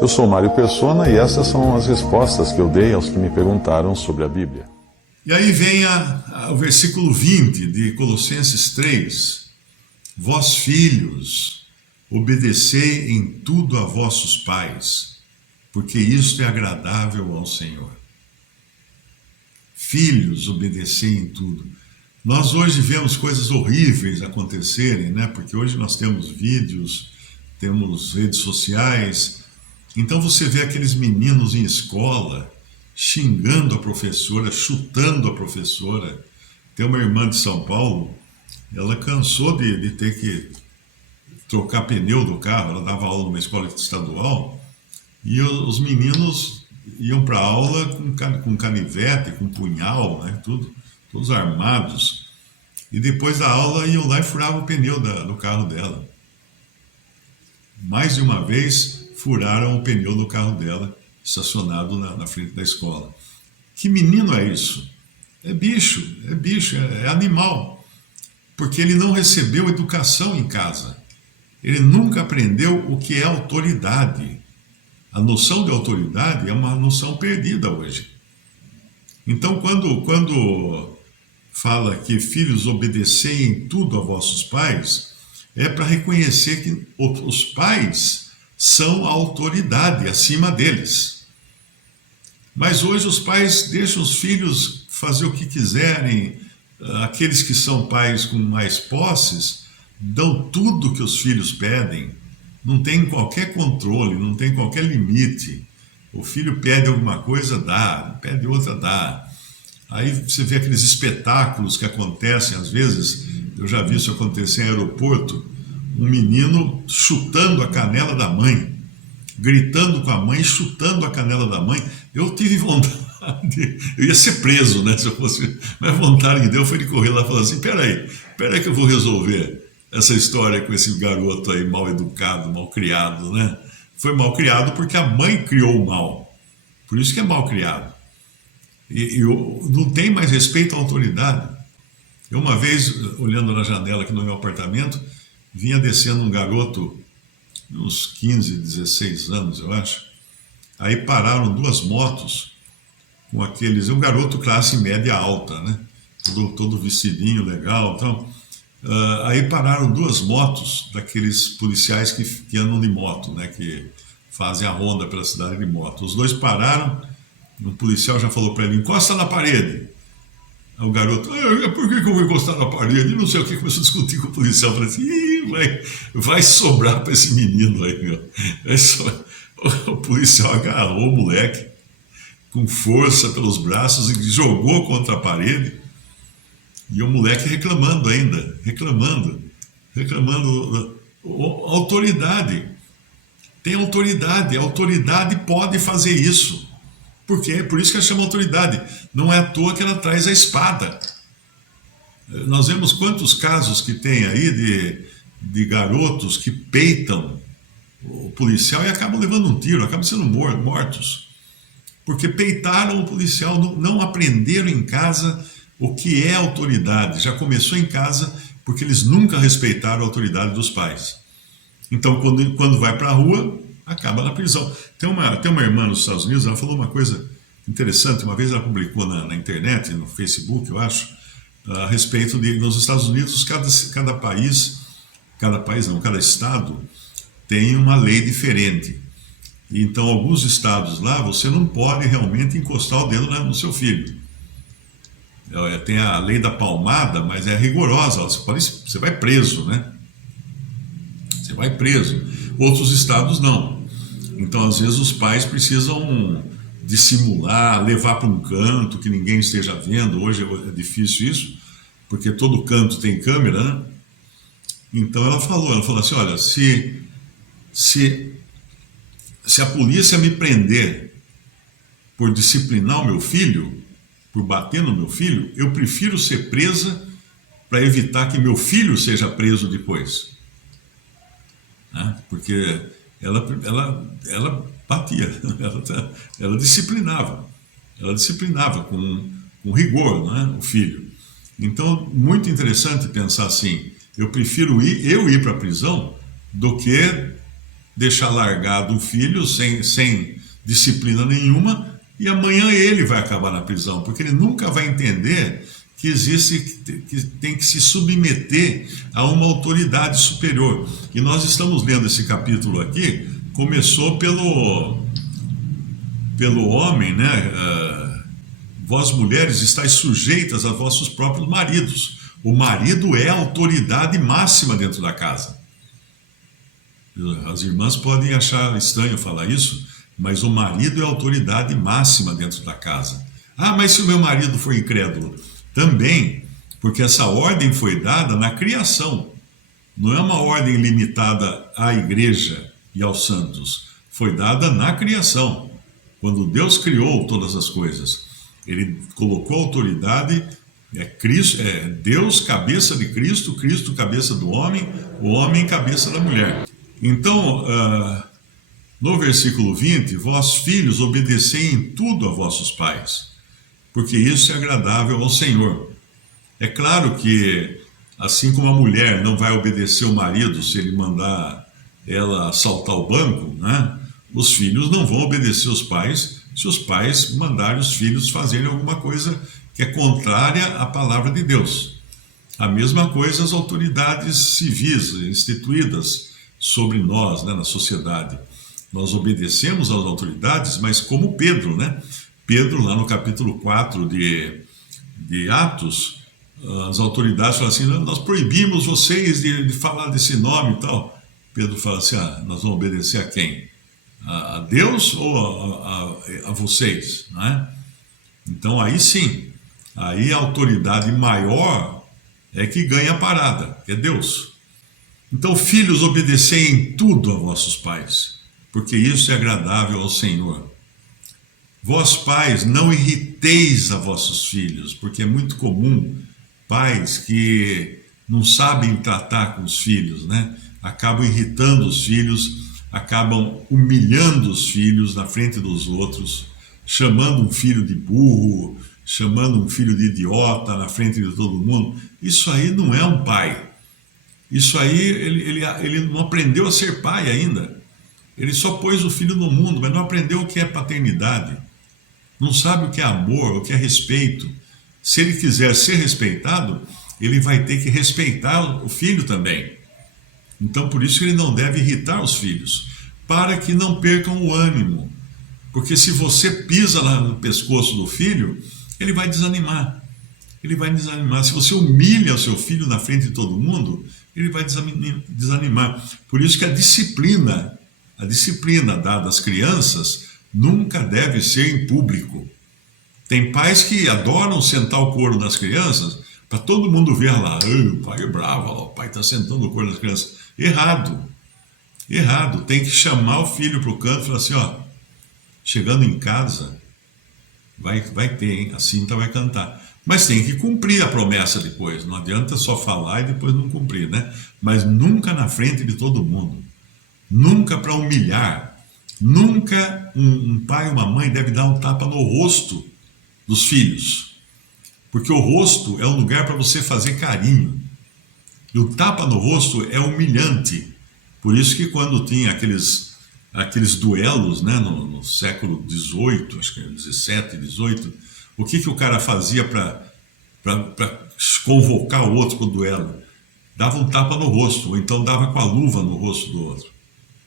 Eu sou Mário Persona e essas são as respostas que eu dei aos que me perguntaram sobre a Bíblia. E aí vem o versículo 20 de Colossenses 3. Vós, filhos, obedecei em tudo a vossos pais, porque isto é agradável ao Senhor. Filhos, obedecei em tudo. Nós hoje vemos coisas horríveis acontecerem, né? Porque hoje nós temos vídeos, temos redes sociais. Então você vê aqueles meninos em escola xingando a professora, chutando a professora. Tem uma irmã de São Paulo, ela cansou de ter que trocar pneu do carro. Ela dava aula numa escola estadual e os meninos iam para a aula com canivete, com punhal, né, tudo, todos armados. E depois da aula iam lá e furavam o pneu do carro dela. Mais de uma vez furaram o pneu do carro dela, estacionado na frente da escola. Que menino é isso? É bicho, é animal. Porque ele não recebeu educação em casa. Ele nunca aprendeu o que é autoridade. A noção de autoridade é uma noção perdida hoje. Então, quando fala que filhos obedecei em tudo a vossos pais, é para reconhecer que os pais são a autoridade acima deles. Mas hoje os pais deixam os filhos fazer o que quiserem. Aqueles que são pais com mais posses dão tudo que os filhos pedem. Não tem qualquer controle, não tem qualquer limite. O filho pede alguma coisa, dá. Pede outra, dá. Aí você vê aqueles espetáculos que acontecem às vezes. Eu já vi isso acontecer em aeroporto. Um menino chutando a canela da mãe, gritando com a mãe, chutando a canela da mãe. Eu tive vontade, eu ia ser preso, né, se eu fosse, mas a vontade que deu foi de correr lá e falar assim, peraí que eu vou resolver essa história com esse garoto aí mal educado, mal criado, né? Foi mal criado porque a mãe criou o mal, por isso que é mal criado. E não tem mais respeito à autoridade. Eu uma vez, olhando na janela aqui no meu apartamento, vinha descendo um garoto, uns 15, 16 anos, eu acho. Aí pararam duas motos com aqueles... Um garoto classe média alta, né? Todo vestidinho legal. Então, aí pararam duas motos daqueles policiais que andam de moto, né? Que fazem a ronda pela cidade de moto. Os dois pararam, o policial já falou para ele, encosta na parede. O garoto, por que eu vou encostar na parede? Não sei o que, começou a discutir com o policial. Falei assim, vai sobrar para esse menino aí, meu. O policial agarrou o moleque com força pelos braços e jogou contra a parede. E o moleque reclamando ainda, reclamando. Autoridade. Tem autoridade, a autoridade pode fazer isso. Por quê? Por isso que ela chama autoridade. Não é à toa que ela traz a espada. Nós vemos quantos casos que tem aí de garotos que peitam o policial e acabam levando um tiro, acabam sendo mortos. Porque peitaram o policial, não aprenderam em casa o que é autoridade. Já começou em casa porque eles nunca respeitaram a autoridade dos pais. Então, quando vai para a rua, acaba na prisão. Tem uma irmã nos Estados Unidos, ela falou uma coisa interessante. Uma vez ela publicou na internet, no Facebook, eu acho, a respeito de, nos Estados Unidos, cada estado tem uma lei diferente. Então, alguns estados lá, você não pode realmente encostar o dedo no seu filho. Tem a lei da palmada, mas é rigorosa. Você vai preso, né? Você vai preso. Outros estados não. Então, às vezes, os pais precisam dissimular, levar para um canto que ninguém esteja vendo. Hoje é difícil isso, porque todo canto tem câmera, né? Então, ela falou assim, olha, se a polícia me prender por disciplinar o meu filho, por bater no meu filho, eu prefiro ser presa para evitar que meu filho seja preso depois. Né? Porque ela batia, ela disciplinava com rigor, né, o filho. Então, muito interessante pensar assim, eu prefiro ir para a prisão do que deixar largado o filho sem disciplina nenhuma, e amanhã ele vai acabar na prisão, porque ele nunca vai entender que tem que se submeter a uma autoridade superior. E nós estamos lendo esse capítulo aqui, começou pelo homem, né? Vós mulheres estáis sujeitas a vossos próprios maridos. O marido é a autoridade máxima dentro da casa. As irmãs podem achar estranho falar isso, mas o marido é a autoridade máxima dentro da casa. Ah, mas se o meu marido for incrédulo? Também, porque essa ordem foi dada na criação. Não é uma ordem limitada à igreja e aos santos. Foi dada na criação. Quando Deus criou todas as coisas, ele colocou a autoridade, Deus cabeça de Cristo, Cristo cabeça do homem, o homem cabeça da mulher. Então, no versículo 20, vós filhos obedecei em tudo a vossos pais, porque isso é agradável ao Senhor. É claro que, assim como a mulher não vai obedecer o marido se ele mandar ela assaltar o banco, né? Os filhos não vão obedecer os pais se os pais mandarem os filhos fazerem alguma coisa que é contrária à palavra de Deus. A mesma coisa as autoridades civis instituídas sobre nós, né, na sociedade. Nós obedecemos às autoridades, mas como Pedro, né? Pedro, lá no capítulo 4 de Atos, as autoridades falam assim, nós proibimos vocês de falar desse nome e tal. Pedro fala assim, nós vamos obedecer a quem? A Deus ou a vocês? Né? Então aí sim, aí a autoridade maior é que ganha a parada, que é Deus. Então, filhos, obedecei em tudo a vossos pais, porque isso é agradável ao Senhor. Vós pais, não irriteis a vossos filhos, porque é muito comum pais que não sabem tratar com os filhos, né? Acabam irritando os filhos, acabam humilhando os filhos na frente dos outros, chamando um filho de burro, chamando um filho de idiota na frente de todo mundo. Isso aí não é um pai. Isso aí, ele não aprendeu a ser pai ainda. Ele só pôs o filho no mundo, mas não aprendeu o que é paternidade. Não sabe o que é amor, o que é respeito. Se ele quiser ser respeitado, ele vai ter que respeitar o filho também. Então, por isso que ele não deve irritar os filhos, para que não percam o ânimo. Porque se você pisa lá no pescoço do filho, ele vai desanimar. Ele vai desanimar. Se você humilha o seu filho na frente de todo mundo, ele vai desanimar. Por isso que a disciplina dada às crianças nunca deve ser em público. Tem pais que adoram sentar o couro nas crianças para todo mundo ver lá, o pai é bravo, o pai está sentando o couro nas crianças. Errado. Tem que chamar o filho para o canto e falar assim, chegando em casa, vai ter, hein? A cinta vai cantar. Mas tem que cumprir a promessa depois. Não adianta só falar e depois não cumprir, né? Mas nunca na frente de todo mundo. Nunca para humilhar. Nunca um pai ou uma mãe deve dar um tapa no rosto dos filhos. Porque o rosto é um lugar para você fazer carinho. E o tapa no rosto é humilhante. Por isso que quando tinha aqueles duelos, né, no século XVIII, acho que era XVII, XVIII, o que o cara fazia para convocar o outro para o duelo? Dava um tapa no rosto, ou então dava com a luva no rosto do outro.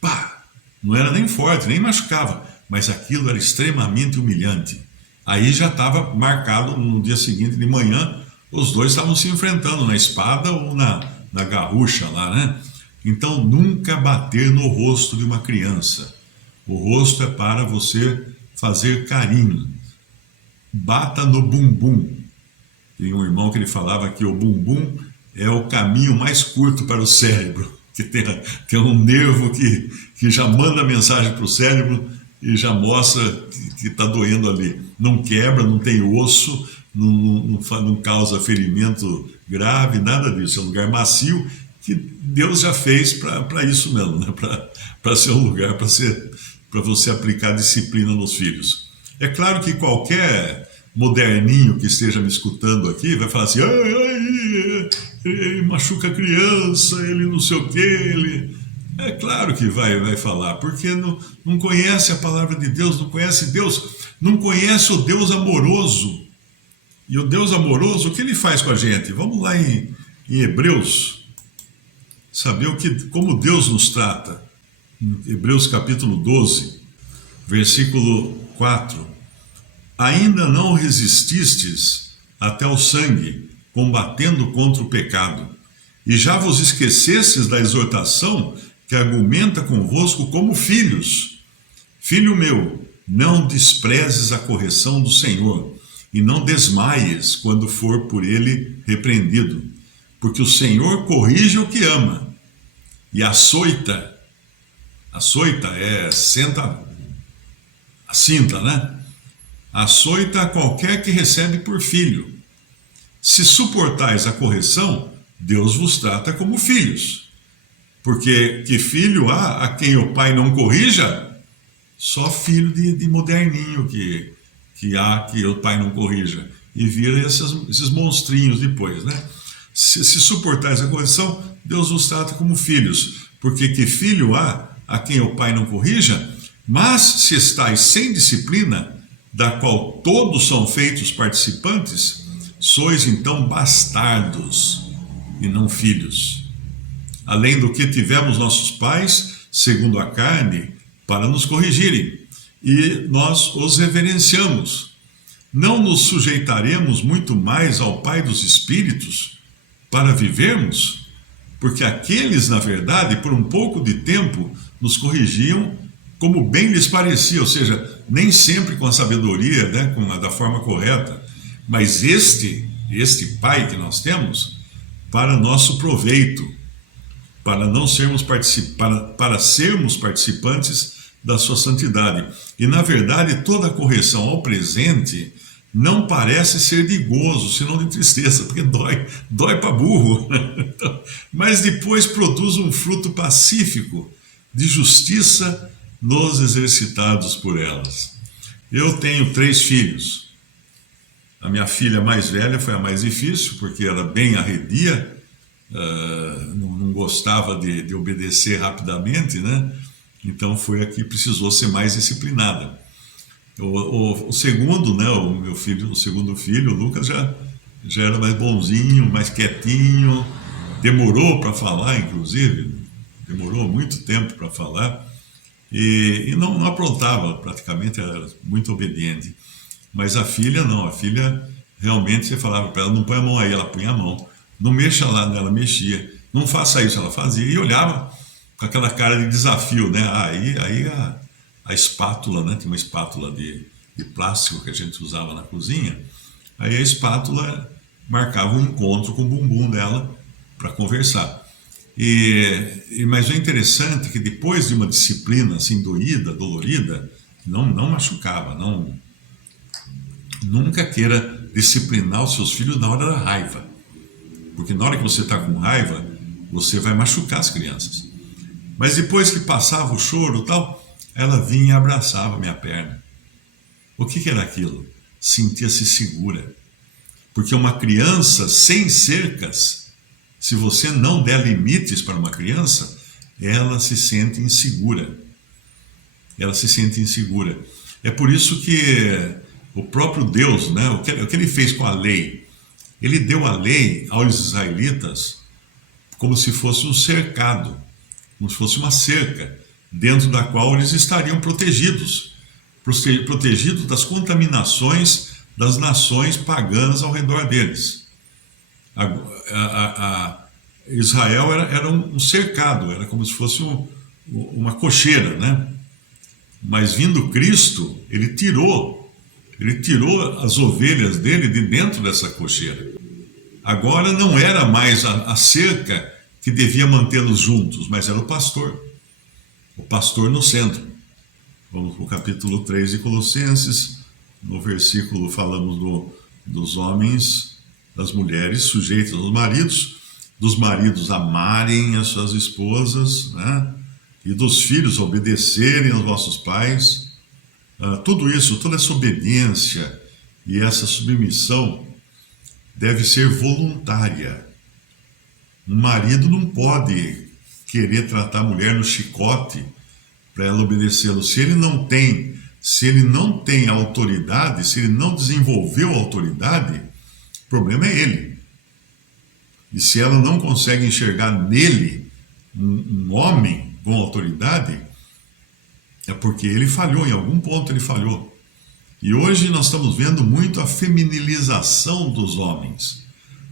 Pá! Não era nem forte, nem machucava, mas aquilo era extremamente humilhante. Aí já estava marcado no dia seguinte de manhã, os dois estavam se enfrentando na espada ou na garrucha lá, né? Então nunca bater no rosto de uma criança. O rosto é para você fazer carinho. Bata no bumbum. Tem um irmão que ele falava que o bumbum é o caminho mais curto para o cérebro, que tem um nervo que já manda mensagem para o cérebro e já mostra que está doendo ali. Não quebra, não tem osso, não causa ferimento grave, nada disso. É um lugar macio que Deus já fez para isso mesmo, né? Para ser um lugar para você aplicar disciplina nos filhos. É claro que qualquer moderninho que esteja me escutando aqui vai falar assim, ele machuca a criança, ele não sei o quê, É claro que vai falar, porque não conhece a palavra de Deus, não conhece Deus, não conhece o Deus amoroso. E o Deus amoroso, o que ele faz com a gente? Vamos lá em Hebreus, saber como Deus nos trata. Em Hebreus capítulo 12, versículo 4. Ainda não resististes até o sangue, combatendo contra o pecado, e já vos esquecestes da exortação que argumenta convosco como filhos. Filho meu, não desprezes a correção do Senhor, e não desmaies quando for por ele repreendido, porque o Senhor corrige o que ama, e açoita senta a cinta, né? Açoita qualquer que recebe por filho. Se suportais a correção, Deus vos trata como filhos. Porque que filho há a quem o pai não corrija? Só filho de moderninho que há que o pai não corrija. E vira esses monstrinhos depois, né? Se suportais a correção, Deus vos trata como filhos. Porque que filho há a quem o pai não corrija? Mas se estáis sem disciplina, da qual todos são feitos participantes, sois então bastardos e não filhos. Além do que tivemos nossos pais, segundo a carne, para nos corrigirem, e nós os reverenciamos. Não nos sujeitaremos muito mais ao Pai dos Espíritos para vivermos? Porque aqueles, na verdade, por um pouco de tempo, nos corrigiam como bem lhes parecia, ou seja, nem sempre com a sabedoria, né, da forma correta, mas este Pai que nós temos, para nosso proveito, para não sermos para sermos participantes da sua santidade. E na verdade, toda correção ao presente não parece ser de gozo, senão de tristeza, porque dói para burro. Mas depois produz um fruto pacífico de justiça nos exercitados por elas. Eu tenho 3 filhos. A minha filha mais velha foi a mais difícil, porque era bem arredia, não gostava de obedecer rapidamente, né? Então foi a que precisou ser mais disciplinada. O segundo, né, o segundo filho, o Lucas, já era mais bonzinho, mais quietinho, demorou para falar, inclusive, demorou muito tempo para falar, e não aprontava, praticamente era muito obediente. Mas a filha não, a filha realmente você falava para ela, não põe a mão aí, ela punha a mão, não mexa lá nela, mexia, não faça isso, ela fazia, e olhava com aquela cara de desafio, né? Aí a espátula, né? Tem uma espátula de plástico que a gente usava na cozinha. Aí a espátula marcava um encontro com o bumbum dela para conversar. Mas o interessante é que depois de uma disciplina assim dolorida, não machucava, nunca queira disciplinar os seus filhos na hora da raiva, porque na hora que você está com raiva, você vai machucar as crianças. Mas depois que passava o choro e tal, ela vinha e abraçava a minha perna. O que era aquilo? Sentia-se segura. Porque uma criança sem cercas, se você não der limites para uma criança, ela se sente insegura. Ela se sente insegura. É por isso que o próprio Deus, né, o que ele fez com a lei? Ele deu a lei aos israelitas como se fosse um cercado, como se fosse uma cerca, dentro da qual eles estariam protegidos das contaminações das nações pagãs ao redor deles. Israel era um cercado, era como se fosse uma cocheira, né? Mas vindo Cristo, ele tirou as ovelhas dele de dentro dessa cocheira. Agora não era mais a cerca que devia mantê-los juntos, mas era o pastor no centro. Vamos para o capítulo 3 de Colossenses. No versículo falamos dos homens, das mulheres sujeitas aos maridos, dos maridos amarem as suas esposas, né? E dos filhos obedecerem aos vossos pais. Tudo isso, toda essa obediência e essa submissão deve ser voluntária. Um marido não pode querer tratar a mulher no chicote para ela obedecê-lo. Se ele não tem autoridade, se ele não desenvolveu autoridade, o problema é ele. E se ela não consegue enxergar nele um homem com autoridade, é porque ele falhou, em algum ponto ele falhou. E hoje nós estamos vendo muito a feminilização dos homens.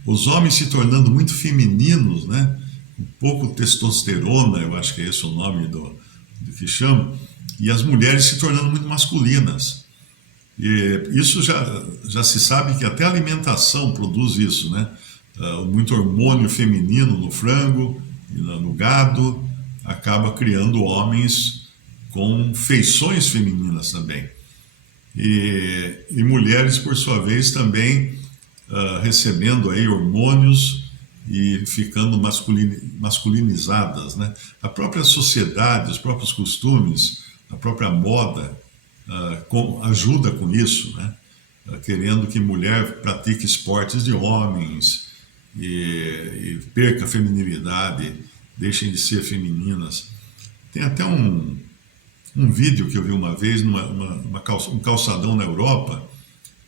Os homens se tornando muito femininos, né? Um pouco testosterona, eu acho que é esse o nome do que chama, e as mulheres se tornando muito masculinas. E isso já se sabe que até a alimentação produz isso, né? Muito hormônio feminino no frango e no gado acaba criando homens com feições femininas também. E mulheres, por sua vez, também recebendo aí hormônios e ficando masculinizadas, né? A própria sociedade, os próprios costumes, a própria moda ajuda com isso, né? Querendo que mulher pratique esportes de homens e perca a feminilidade, deixem de ser femininas. Tem até um vídeo que eu vi uma vez, um calçadão na Europa,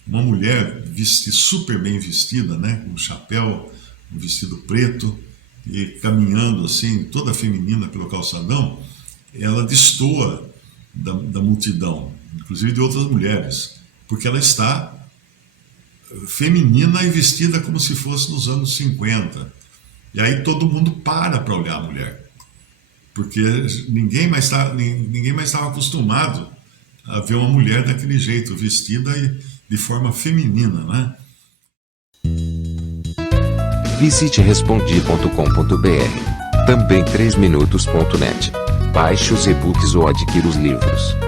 uma mulher super bem vestida, né, com um chapéu, um vestido preto, e caminhando assim, toda feminina pelo calçadão, ela destoa da multidão, inclusive de outras mulheres, porque ela está feminina e vestida como se fosse nos anos 50. E aí todo mundo para olhar a mulher, porque ninguém mais estava acostumado a ver uma mulher daquele jeito, vestida de forma feminina, né? Visite respondi.com.br. Também 3minutos.net. Baixe os e-books ou adquira os livros.